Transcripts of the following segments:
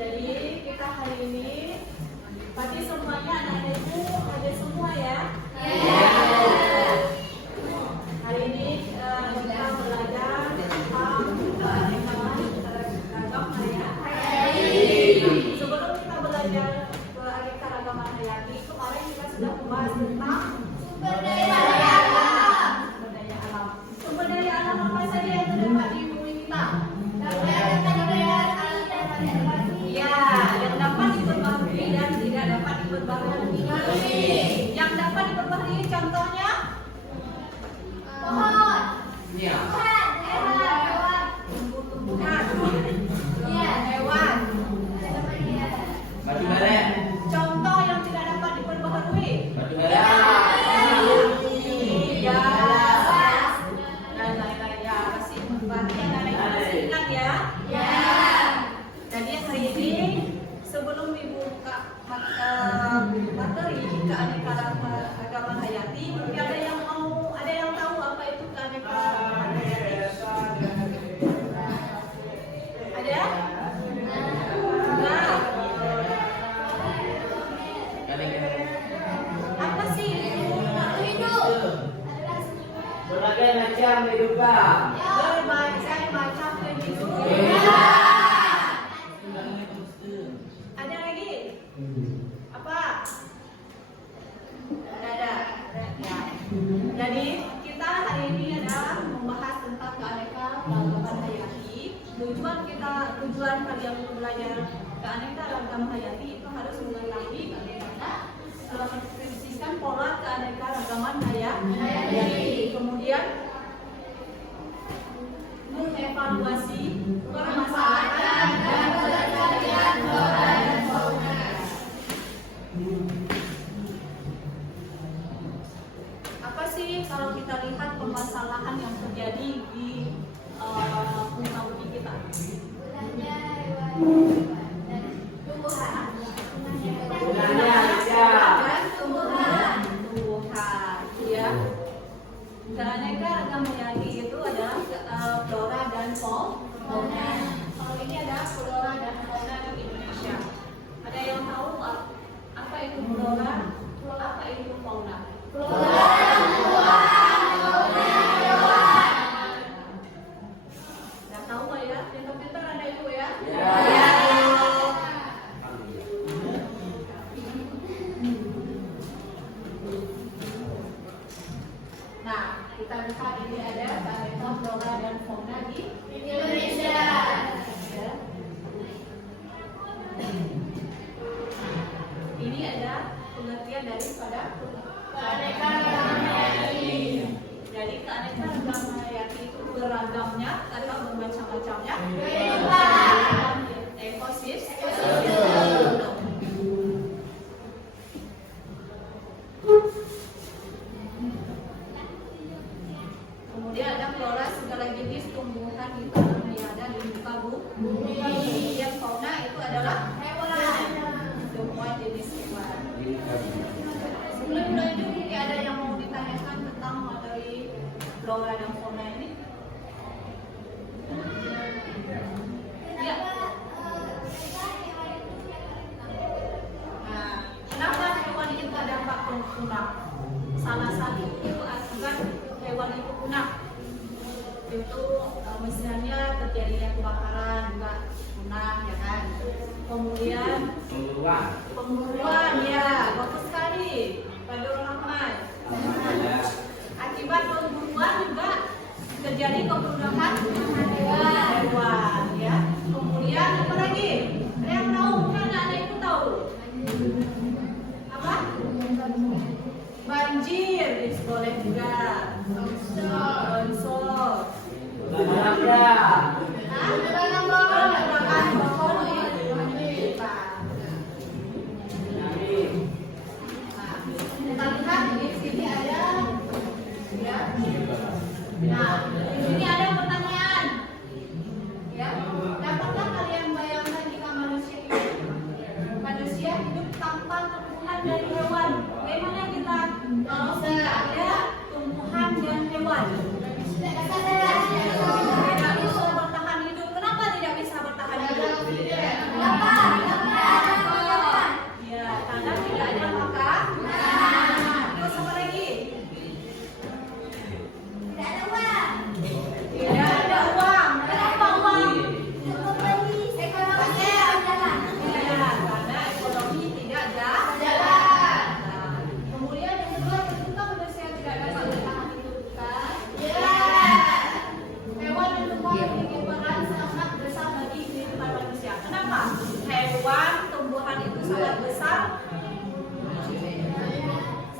Jadi kita hari ini pasti semuanya anak-anakku ada semua ya. Hari ini kita belajar tentang keanekaragaman hayati. Sebelum kita belajar keanekaragaman hayati, kemarin kita sudah membahas tentang sumber daya alam. Sumber daya alam apa saja yang terdapat di bumi kita? Yang dapat diperbaharui dan tidak dapat diperbaharui. Yang dapat diperbaharui contohnya pohon, tumbuh-tumbuhan, hewan. Batu bara. Contoh yang tidak dapat diperbaharui. Batu bara. Ya, dan lain-lain ya. Kasih perhatian dan lain-lain ingat ya. Jadi hari ini sebelum dibuka materi keanekaragaman hayati, mungkin ada yang tahu apa itu keanekaragaman hayati? Ada? Nah, apa sih itu? Berbagai macam kehidupan. Berbagai macam kehidupan. Ada lagi? Apa? Ada. Ya. Jadi kita hari ini adalah membahas tentang keanekaragaman hayati. Tujuan kalian untuk belajar keanekaragaman hayati itu harus mengetahui bagaimana memprinsipkan pola keanekaragaman hayati. Kemudian mengevaluasi permasalahan dan pelestarian flora dan fauna. Apa sih kalau kita lihat permasalahan yang terjadi di muka bumi kita? Tumbuhan, ya. Keanekaragaman hayati itu adalah flora dan fauna. Kalau ini adalah flora dan fauna di Indonesia. Ada yang tahu apa itu flora? Apa itu fauna? Nggak tahu ya? Pintar-pintar ada itu ya? Nah, kita lihat ini ada keanekaragaman flora dan fauna di Indonesia. Ini ada pengertian daripada keanekaragaman hayati. Jadi keanekaragaman hayati itu beragamnya atau bermacam-macamnya kehidupan ekosistem. Kemudian ada flora segala jenis tumbuhan di tanah yang ada di muka bumi. Yang fauna itu adalah hewan. Semua jenis hewan. Sebelum itu mungkin ada yang mau ditanyakan tentang materi flora dan fauna ini? Ya. Nah, kenapa hewan itu terdampak punah? Salah satu itu akibat hewan itu punah. Itu misalnya terjadinya kebakaran juga punah, ya kan? Kemudian pemburuan, ya, bagus sekali, Pak Nur Rahman. Akibat pemburuan juga terjadi kepunahan hewan, ya. Kemudian apa lagi? Ada yang tahu? Bukan ada yang tahu? Apa? Banjir di sekolah juga. Longsor. Nah, di sini ada pertanyaan. Ya, dapatkah kalian bayangkan jika manusia hidup tanpa tumbuhan dan hewan? Bagaimana kita kalau tidak ada tumbuhan dan hewan? Tidak bisa bertahan hidup. Kenapa tidak bisa bertahan hidup? Kenapa? Ya, karena tidak ada makan. Terus apa lagi? Tidak ada uang. Kenapa uang? Karena ekonomi tidak jalan. Kemudian yang kedua, tentu manusia tidak dapat bertahan hidup, kan? Hewan dan tumbuhan memiliki peran sangat besar bagi kehidupan manusia. Kenapa? Hewan, tumbuhan itu sangat besar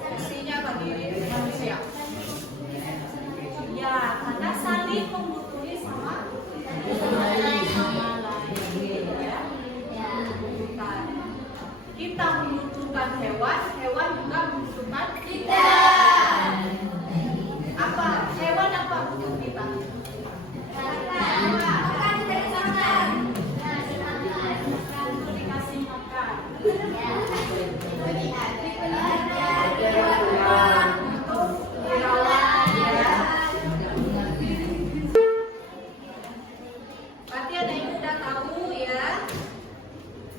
fungsinya bagi manusia. Ya, karena saling membutuhkan sama lain, ya. Membutuhkan. Kita membutuhkan hewan, hewan juga membutuhkan kita. Apa? Hewan apa butuh kita? Untuk dikasih makan. Untuk dirawat, ya. Berarti ada yang sudah tahu, ya,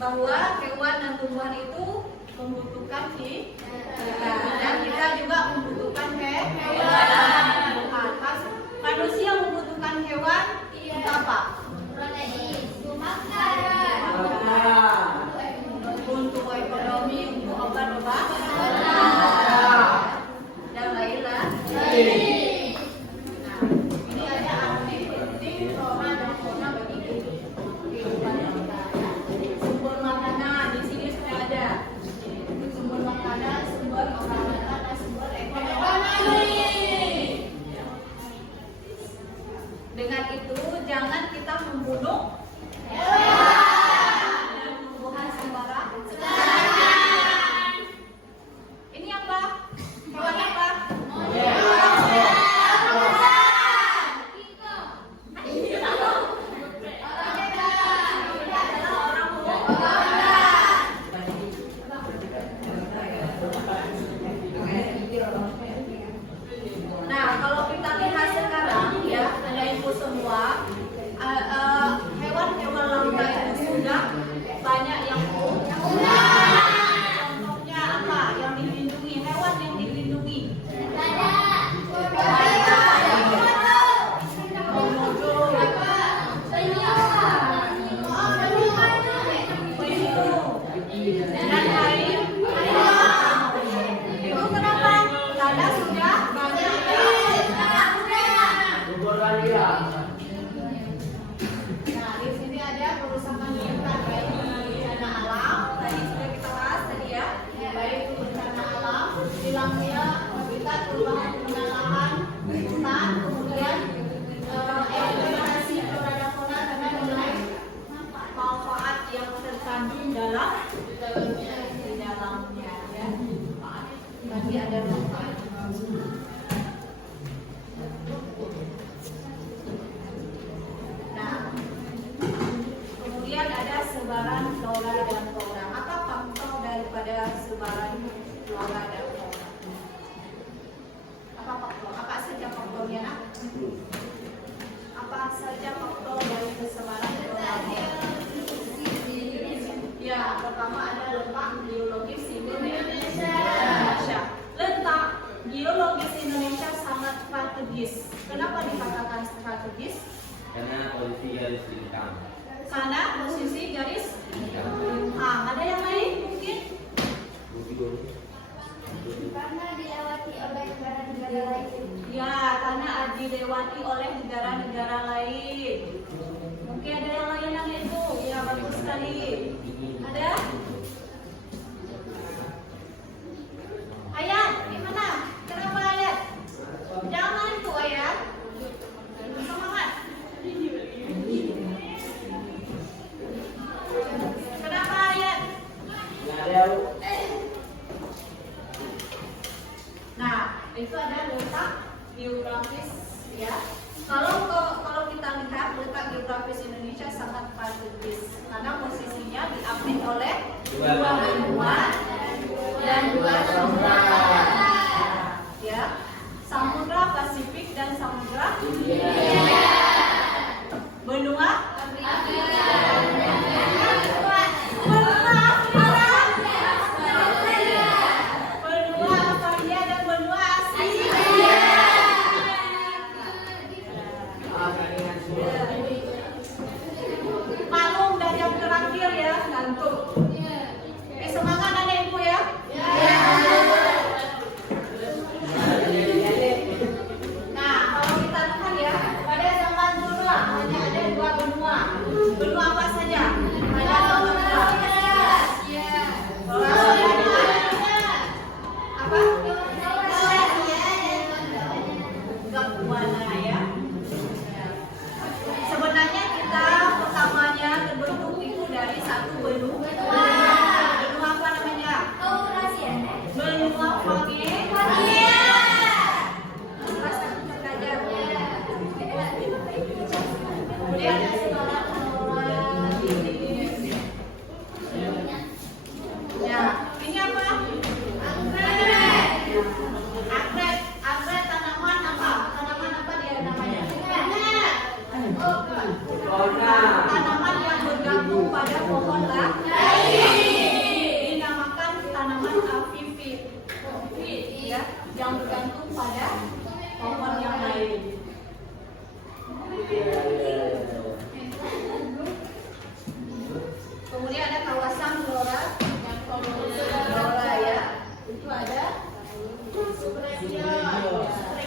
bahwa hewan dan tumbuhan itu membutuhkan kita, dan kita juga membutuhkan hewan. Manusia membutuhkan hewan untuk apa? Untuk ekonomi, untuk obat-obat, dan lain-lain. Nah, ini ada arti penting flora dan fauna bagi kehidupan kita, ya. Sumber makanan di sini sudah ada. Sumber makanan, sumber keselamatan, dan sumber ekonomi. Dengan itu jangan kita membunuh dan tumbuhan sembarangan. Ini apa? Hewan apa? Nah, kalau kita lihat sekarang, ya, ada info semua, hewan-hewan langka itu sudah banyak yang punah. Contohnya apa? Yang dilindungi, hewan yang dilindungi. Komodo, penyu, dan lain. Itu kenapa? Karena sudah banyak. Nah, di sini ada kerusakan lingkungan baik bencana alam. Tadi sudah kita bahas tadi, ya. Baik itu bencana alam, hilangnya habitat, perubahan penanaman hutan, kemudian eliminasi flora dan fauna karena nilai manfaat yang terkandung di dalamnya, ya. Tadi ada manfaat. Nah, sebaran flora dan fauna. Apa faktor daripada sebaran flora dan fauna? Apa faktor? Apa saja faktornya, nak? Apa saja faktor dari kesebaran flora? Ya, pertama ada letak geologis Indonesia. Letak geologis Indonesia sangat strategis. Kenapa dikatakan strategis? Karena posisi garis bintang. Karena posisi garis. Ada yang lain mungkin? Karena dilewati oleh negara-negara lain. Ya, karena dilewati oleh negara-negara lain. Mungkin ada yang lain yang itu. Ya, bagus sekali. Ada? Ayat, gimana? Kenapa Ayat? Jangan tuh Ayat. Semangat. Kenapa Ayat? Nggak ada. Nah, itu ada letak geografis ya. Kalau kita lihat letak geografis Indonesia sangat strategis karena posisinya diapit oleh dua benua dan dua samudra. Ya, Samudra Pasifik dan Samudra benua Afrika dan benua Asia. Maklum dan yang terakhir ya, ngantuk. Semangat anak ibu ya. Nah, kalau kita lihat ya, pada zaman dulu hanya ada dua benua. Benua apa saja? Ada Samudra. Apa? Gondwana ya. Sebenarnya kita pertamanya terbentuk itu dari satu benua. Benua apa namanya? Benua Pangaea. Kemudian ada sebaran flora. Ya, ini apa? Anggrek tanaman apa? Tanaman apa dia namanya? Tanaman yang bergantung pada pohon dinamakan tanaman amfifit. Ya, yang bergantung pada pohon yang lain. Kemudian ada kawasan flora dan flora ya. Itu ada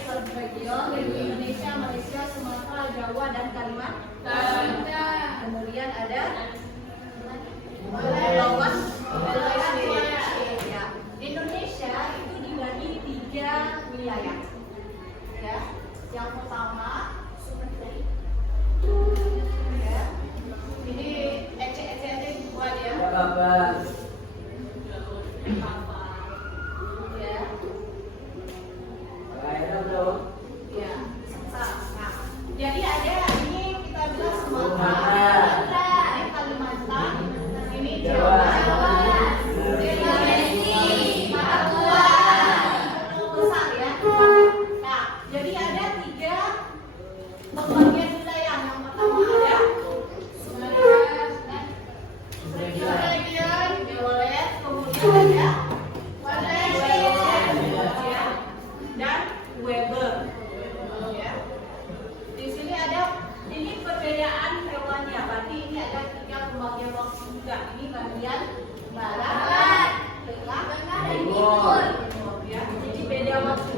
subregion Indonesia, Malaysia, Sumatera, Jawa dan Kalimantan. Kemudian ada Pulau ya. Indonesia itu dibagi 3 wilayah. Ya. Yang pertama Sumatera. Ya. Ini ece-ece buat ya. Bapak. Ya. Ayo dong. Ya. Nah, jadi ada ini kita bilang Sumatera. Ini Kalimantan. Ini Jawa. Papua. Besar ya. Nah, jadi ada 3 pembagian wilayah. Yang pertama ada Sumatera dan region Jawa, kemudian ada Malaysia dan Weber. Ya. Di sini ada ini perbedaan hewannya. Berarti ini ada 3 pembagian waktu juga. Ini bagian barat, tengah, dan timur. Ya. Jadi beda waktu.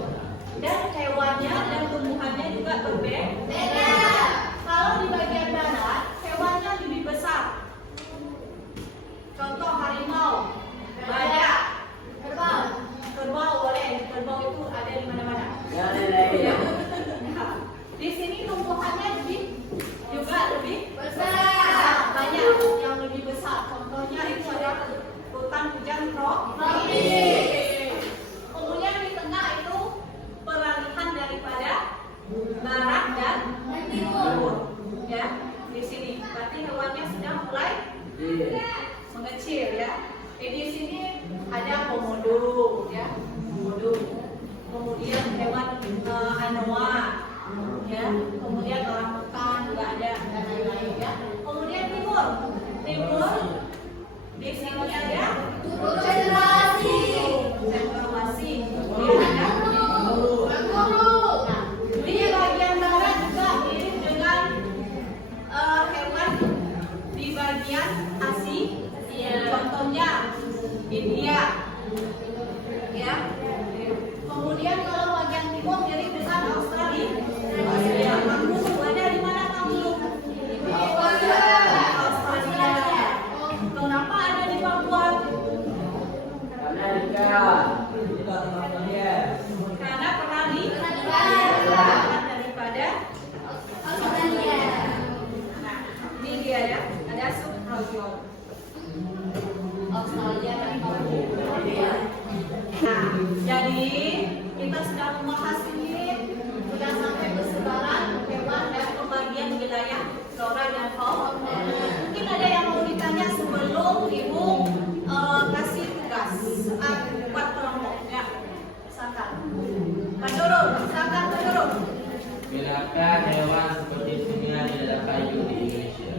Dan hewannya dan tumbuhannya juga berbeda. Kalau di bagian barat, hewannya lebih besar. Contoh harimau, badak, kerbau boleh. Kerbau itu ada di mana-mana. Ya, ya. Di sini tumbuhannya juga lebih besar. Banyak yang lebih besar. Contohnya itu ada hutan hujan tropis. Kemudian di tengah itu peralihan daripada barat dan timur. Ya, di sini. Berarti hewannya sudah mulai Mengecil ya. Di sini ada komodo ya, komodo. Kemudian hewan anoa ya, kemudian orangutan juga ada dan lain-lain ya. Kemudian timur di sini ada cendrawasih. Kemudian ada nah, di bagian barat juga mirip dengan hewan di bagian Asia. Contohnya India ya. Kemudian kalau bagian timur mirip dengan Australia. Kanguru ada di mana kanguru? Australia. Kenapa ada di Papua? Karena pernah daripada Australia. Nah, ini dia ya, ada subtropical. Australia dan Papua. Nah, jadi kita sudah membahas ini, sudah sampai kesebaran hewan dan pembagian wilayah flora dan fauna. Mungkin ada yang mau ditanya sebelum Ibu kasih tugas buat kelompok ya. Silakan. Pak Nurul, silakan Pak Nurul. Bilakah hewan seperti singa tidak dapat hidup di Indonesia?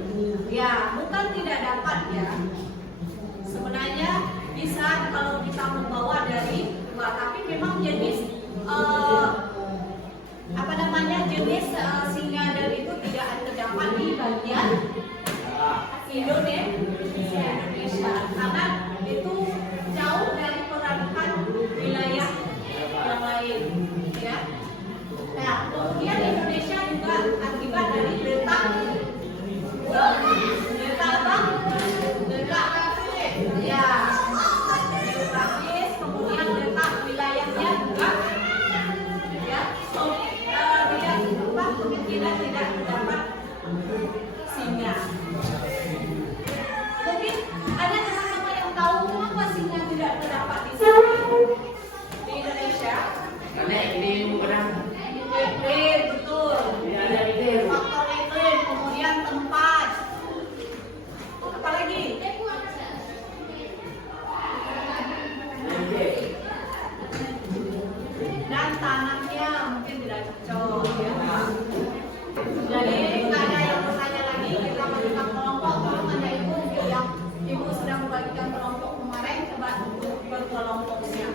Ya, bukan tidak dapat ya. Sebenarnya bisa kalau kita membawa dari luar, tapi memang jenis jenis singa dan itu tidak terdapat di bagian Indonesia, karena itu jauh dari peradaban wilayah yang lain ya. Nah, kemudian Indonesia juga akibat dari letak ya, geografis, kemudian letak wilayahnya juga ya, dia kemungkinan tidak terdapat singa. Mungkin ada teman-teman yang tahu kenapa singa tidak terdapat di sini di Indonesia? Karena iklim kadang Iklim, betul. ada iklim. Faktor iklim, kemudian tempat. Apalagi? Dan tanahnya mungkin tidak cocok ya. Jadi ada yang bertanya lagi, kita bagikan kelompok. Tolong ada ibu yang ibu sudah membagikan kelompok kemarin, coba untuk berkelompoknya.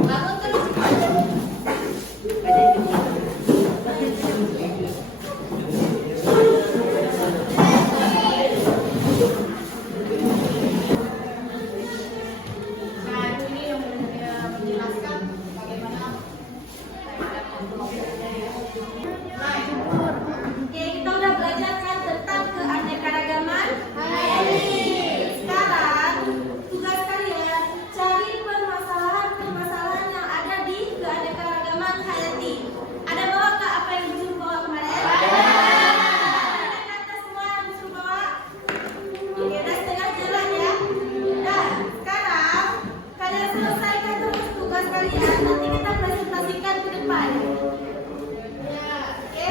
Bangun terus. Nah, ini yang menjelaskan bagaimana kelompoknya ya. Oke, kita udah belajar kan tentang keanekaragaman hayati. Sekarang tugas kalian cari permasalahan yang ada di keanekaragaman hayati. Ada bawa nggak apa yang disuruh bawa kemarin? Ada kata semua yang disuruh bawa? Oke, udah setengah jalan ya. Nah, sekarang kalian selesaikan terus tugas kalian. Nanti kita presentasikan ke depan. Ya, oke?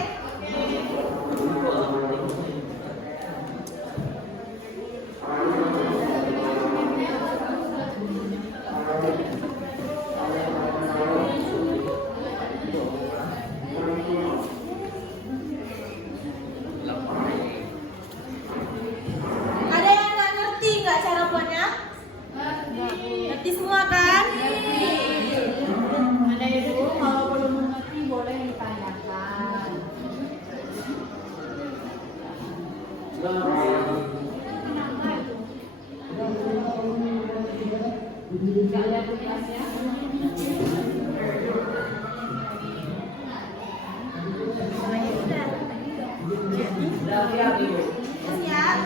Ada yang nggak ngerti nggak cara buatnya? Ngerti semua kan? Ada ibu kalau belum mengerti boleh ditanyakan. Nggak lihat tugasnya? Sudah siap ibu. Siap?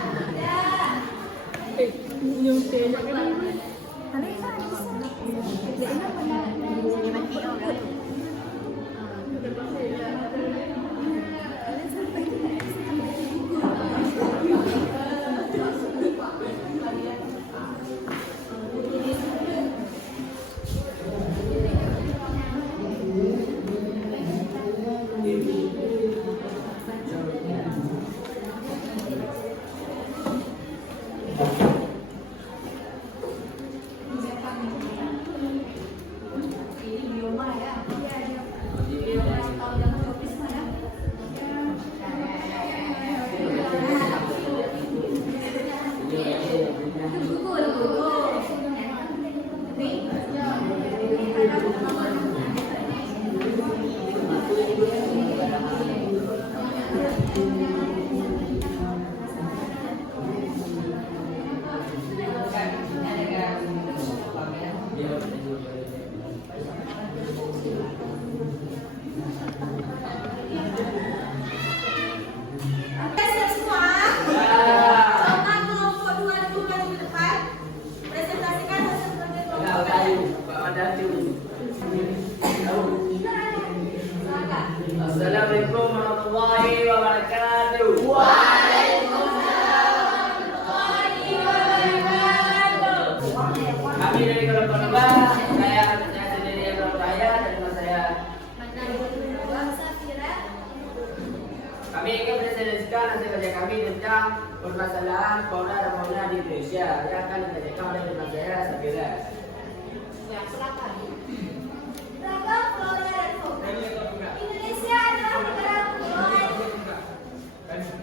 wabarakatuh. Kami dari kelompok 2, saya sendiri yang berupaya dan teman saya. Kami ingin presentasikan hasil kerja kami tentang permasalahan fauna dan fauna di Indonesia yang akan dibacakan oleh teman saya Sabira. Ya, silakan. Ragam flora dan fauna. Indonesia adalah negara kepulauan.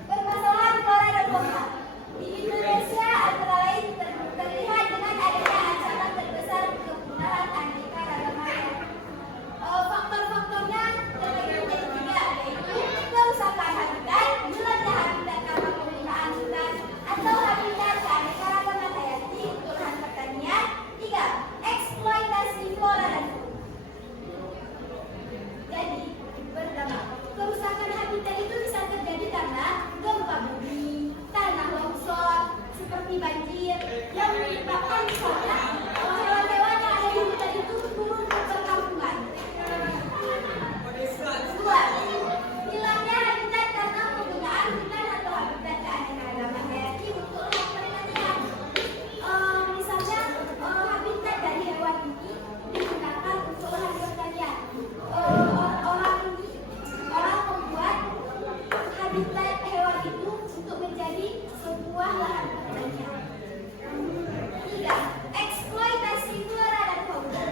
Permasalahan flora dan fauna. Di Indonesia antara lain terlihat dengan adanya ancaman terbesar kepunahan aneka ragam hayat. Faktor-faktornya terbagi menjadi 3, yaitu kerusakan habitat, hilangnya habitat karena penggunaan hutan, atau habitat keanekaragaman hayati untuk lahan pertanian. 3, eksploitasi flora dan fauna. Jadi, pertama, kerusakan habitat itu bisa terjadi karena gempa bumi, tanah longsor, seperti banjir, yang menyebabkan misalnya hewan-hewan yang ada di hutan itu turun ke perkampungan. 2, hilangnya habitat karena penggunaan hutan atau habitat keanekaragaman hayati untuk lahan pertanian. Misalnya habitat dari hewan ini digunakan untuk lahan pertanian. Orang membuat habitat hewan itu untuk menjadi sebuah lahan pertanian. 3, eksploitasi flora dan fauna.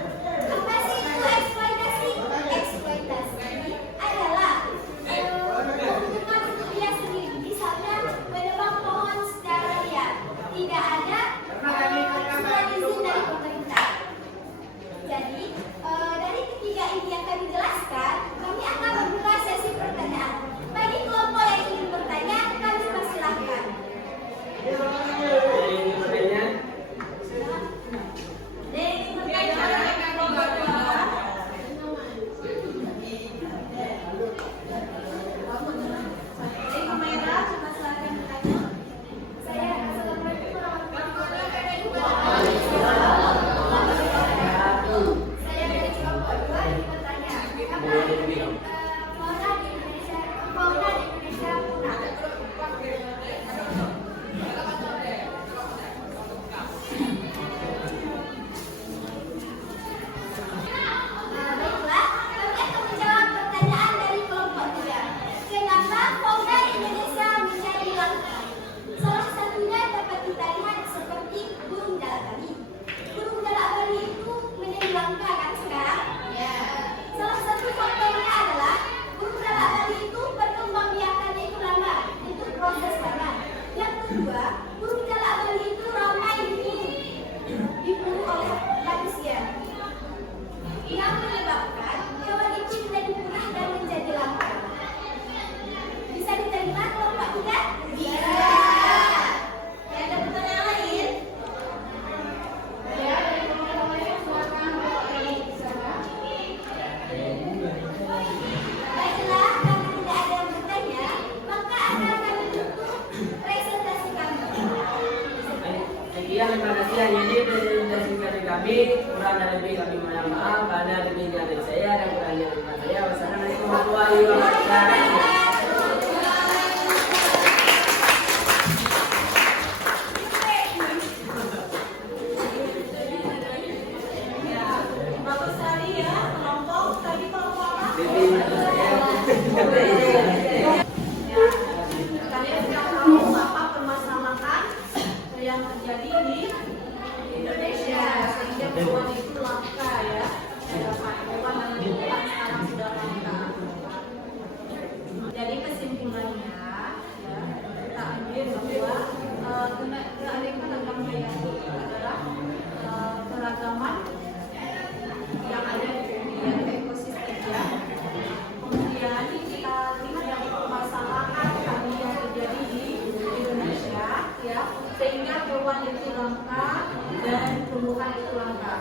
Apa sih itu eksploitasi? Eksploitasi adalah keuntungan untuk dia sendiri. Misalnya menebang pohon secara liar, tidak ada surat izin dari pemerintah. Jadi dari ketiga ini yang kami jelaskan, kami akan membuka sesi pertanyaan. Bagi kelompok yang ingin bertanya, kami persilahkan. Assalamualaikum warahmatullahi wabarakatuh. Saya dari kelompok 2 ingin bertanya, apa fauna di Indonesia punah? Baiklah, kami akan menjawab pertanyaan dari kelompok 3. Kenapa fauna di Indonesia menjadi langka? Salah satunya dapat kita lihat seperti burung jalak bali. Burung jalak bali itu menjadi langka kan sekarang? Ya. Salah satu faktornya adalah burung jalak bali itu perkembangbiakannya itu lambat, itu proses lama. Yang kedua, burung jalak bali itu ramai diburu oleh manusia, yang menyebabkan hewan itu menjadi punah dan menjadi langka. Bisa diterima kelompok 3? Bisa. Ada pertanyaan lain? Ya, dari kelompok lain silakan di sana. Baiklah, karena tidak ada yang bertanya, maka akan kami tutup presentasi kami. Sekian, terima kasih. Ini presentasi dari kami. Kurang dan lebih kami mohon maaf. Karena lebihnya dari saya dan kurangnya dari saya. Wassalamualaikum warahmatullahi wabarakatuh. Bagus sekali ya kelompok. Tadi kelompok apa? Kalian sudah tahu apa permasalahan yang terjadi di Indonesia sehingga hewan itu langka ya. Hewan yang dibuat sekarang sudah langka. Jadi kesimpulannya ya, kita ambil bahwa keanekaragaman hayati itu adalah keragaman yang ada di bumi yaitu ekosistemnya. Kemudian kita lihat dari permasalahan tadi yang terjadi di Indonesia ya, sehingga hewan itu langka dan tumbuhan itu langka.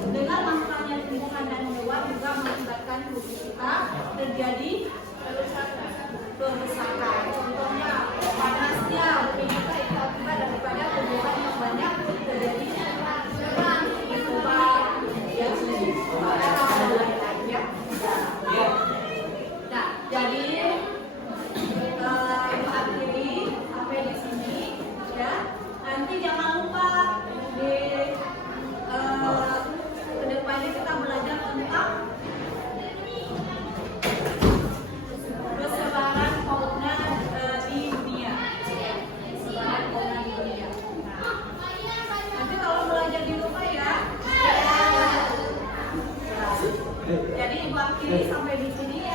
Dengan langkanya tumbuhan dan hewan juga mengakibatkan bumi kita terjadi kerusakan. Contohnya panasnya bumi kita itu akibat daripada tumbuhan yang banyak terjadi ditebang ya, kebakaran dan lain-lain ya. Nah, jadi diwakili sampai di sini.